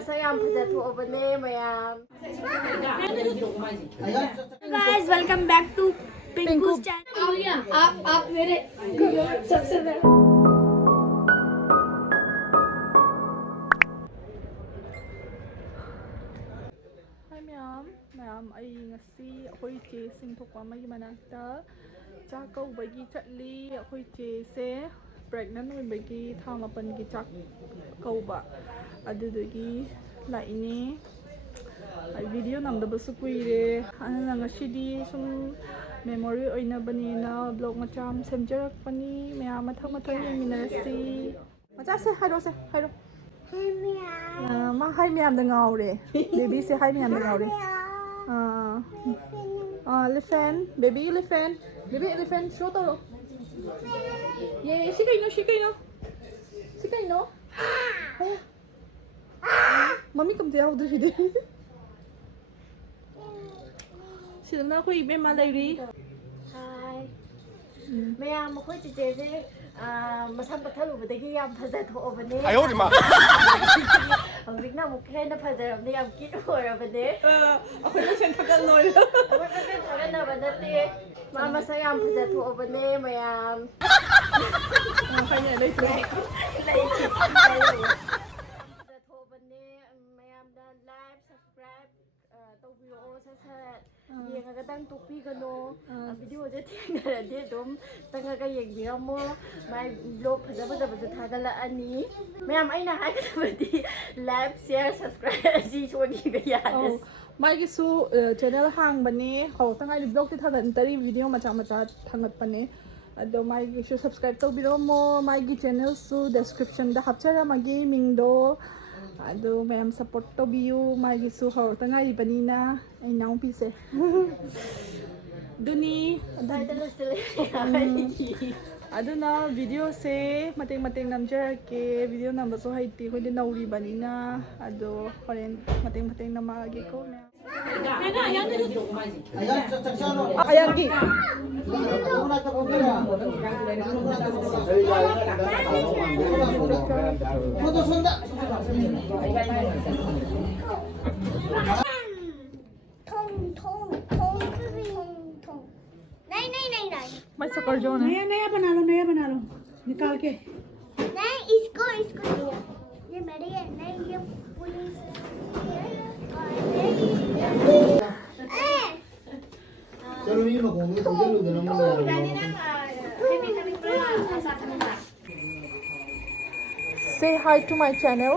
masayang pazathoobane mayam. Guys, welcome back to Pinku's channel. आप मेरे सबसे पहले Hi ma'am, ay ngasi ako'y che singthokpa amagi manakta chak kaubagi chatli ako'y che se pregnant oibagi tha mapan gi chak kauba adudagi laini ay video namdabasu kuire anana ngasidi sum memory oinabanina vlog macham semjarakpani mayam mathang mathang yeminarasi macha se hairo ma hai miyam da ngaure baby se hai miyam da ngaure elephant baby elephant show taro ye shikai no mami kam te audu hide sidana ko ibe malairi Hi mayam akhoi chiche masam pathalubadagi yam phazathoobane 哎呦我的妈！ hojikna amuk hena phajaramne yam kit horabane akhoi na chen thakal noi akhoi pase thaganaba nate ma masayam phazathoobane mayam hai ne lai phazathoobane mayam da like subscribe tawbiyo sasat yengaga dang tokpigano video je thenarade dum sangaga yengbiramo mai blog phajabajabaju thagalaani mayam aina haikabadi like share subscribe ji choni ga yadas माइगी सु channel Hong बने हो तंगाई blog ते थागन तरी video मचा थांगत पने अदो माइगी सु subscribe तो बिरो मो माइगी चैनल सु डिस्क्रिप्शन दा हपचरा मागी मिंगदो अदो मैम सपोर्ट तो बियु माइगी सु हो तंगाई बनिना आई नाउ पीसे दुनी aduna video se mateng namjar ke video number so haiti hoi nauri banina ado horen mateng namage ko na ayangi नहीं मैं सकल जो है नया बना लो निकाल के नहीं इसको ये मेरी है नहीं ये पुलिस चलो ये मैं कहूँगी तो चलो देना मुझे say hi to my channel.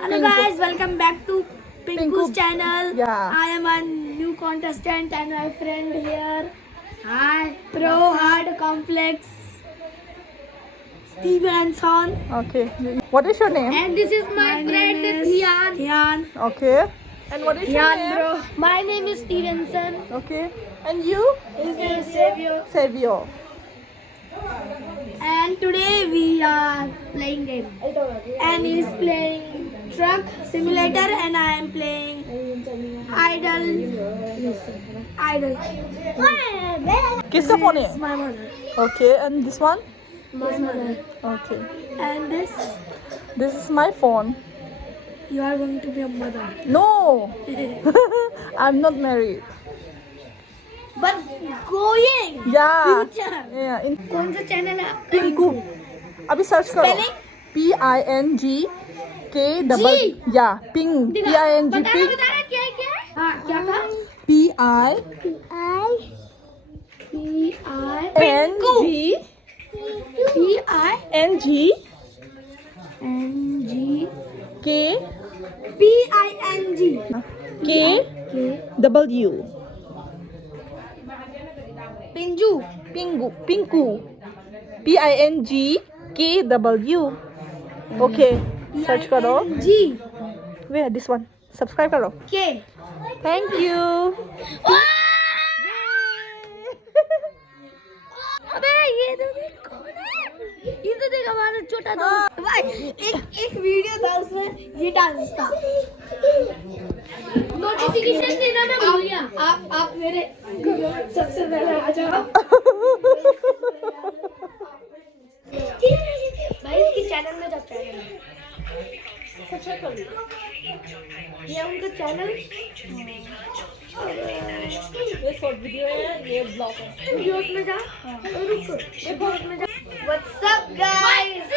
Hello guys, welcome back to Pinku's channel. Yeah. I am a new contestant and my friend here. Hi, Pro Hard Complex Stevenson. Okay. What is your name? And this is my friend Dhyan. Okay. And what is your name? Bro. My name is Stevenson. Okay. And you? His name is Savio. Savio. And today we are playing game. And he is playing truck simulator and I am playing idol. किसका phone है? My mother. Okay. And this one? My mother. Okay. And this, This is my phone. you are going to be a mother. No. I'm not married. But going. Yeah. Future. Yeah. In कौन सा channel है आपका? Pinku. अभी search करो. Spelling? PINGK double. G. Yeah. Ping. PING. बताना Ping. बताना क्या है क्या है? हाँ क्या था? PINGW. पिंजू. Pinku. PINGKW. Okay. Search करो. G. Where this one? Subscribe करो. K. Thank you. अबे ये तो देख कौन है? ये तो देख हमारा छोटा दोस्त भाई एक वीडियो था उसमें ये डांस था नोटिफिकेशन देना मैं भूल गया आप मेरे सबसे पहले आ जाओ भाई इसके चैनल में जाता है अच्छा कर ये उनका चैनल ये शॉर्ट वीडियो है ये ब्लॉग है वीडियोस में जा रुको वीडियोस में जा What's up guys?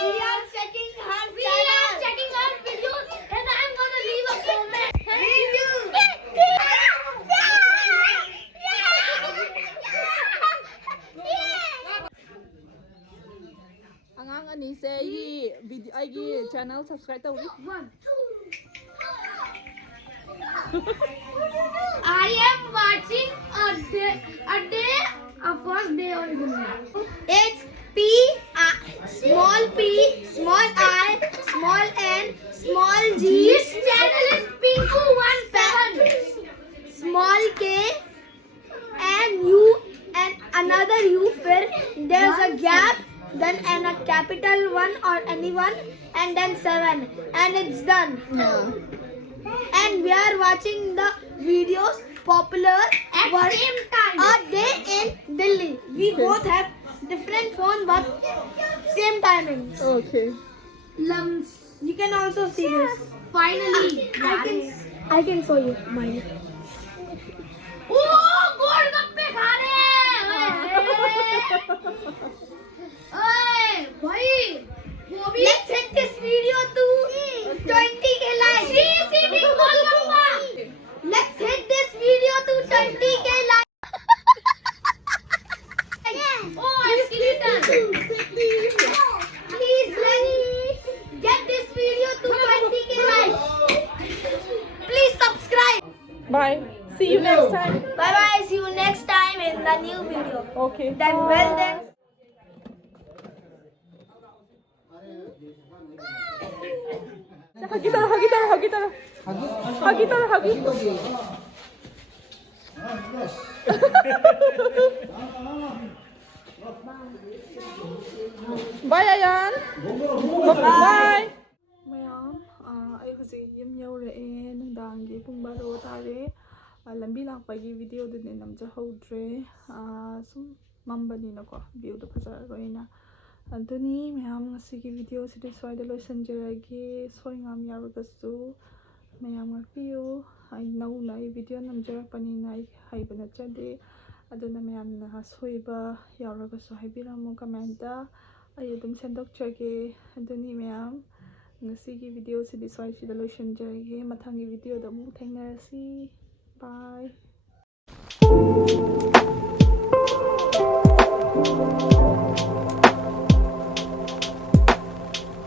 We are checking her videos and I'm gonna leave a comment. Me too. Angang ani se video aigi channel subscribe tawri 1 I am watching a first day on Dunya. It's small p, small I, small n, small g. This channel is Pinku17. Small k and U and another U. There's a gap, then and a capital one or anyone, and then 7, and it's done. And we are watching the videos popular at same time. A day in Delhi. We both have different phones but same timings. okay Lumps. You can also see this. Finally, I can show you mine. Oh, golgappe kha rahe hain. Bhai, let's hit this video to 20k likes. Let's hit this video to 20k likes. Oh, skeleton. Please let's get this video to 20k likes. Please subscribe. bye see you next time Bye bye. See you next time in the new video. okay Then well then. hagi tara bye ayan bye mayam ay husi yim yaura'e nungdangi pung baro tare lambi lakpagi video dune namjahowdre sum mambanina ko view da fajaroina aduni mayam ngasigi video sidi swaida loisanjarage soingam yaragasu mayam ngakpiyu ai nauna ai video namjarakpanina ai haibana chade aduna mayam na soiba yaragasu haibiramu comment da ai adum sendokchage aduni mayam ngasigi video sidi swaida loisanjarage mathangi video da mu thengnarasi bye